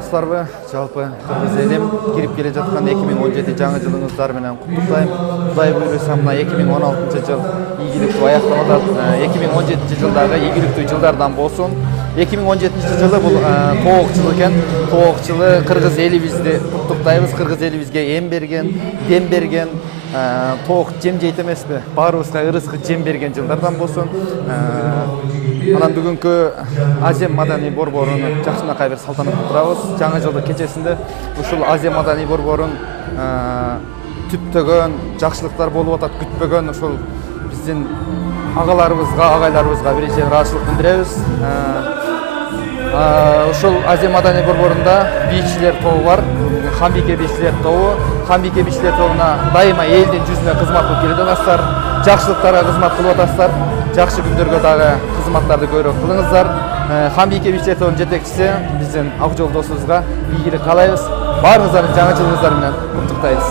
саламатсыздарбы? Жалпы кыргыз элим кирип келе жаткан 2017 жаңы жылыңыздар менен куттуктайм. Кудай буйруса мына 2016 жыл ийгиликтүү аякталып атат. 2017 жылдагы ийгиликтүү жылдардан болсун. 2017 жылы бул тоок жыл экен. Тоок жылы кыргыз элибизди куттуктайбыз. Кыргыз элибизге эм берген, дем берген, тоок жем жейт эмеспи? Баарыбызга ырыскы жем берген жылдардан болсун. Анан бүгүнкү Азем маданий борборунун жакшынакай бир салтанат курабыз. Жаңы жылдык кечесинде ушул Азем маданий борборун күттөгөн, жакшылыктар болуп атат, күтпөгөн ушул биздин агаларыбызга, агайларыбызга биринчи ыраазычылык билдиребиз. Ушул Азем маданий борборунда бийчилер тобу бар. Хамбике бийчилер тобу. Хамбике бийчилер тобуна дайыма элдин жүзүнө кызмат кылып келип атасыздар. Жакшылыктарга кызмат кылып атасыздар. Жакшы күндөргө дагы кызматтарды көбүрөөк кылыңыздар. Хамбике бийчилер тобунун жетекчиси биздин ак жолдосубузга ийгилик каалайбыз. Баарыңыздарды жаңы жылыңыздар менен куттуктайбыз.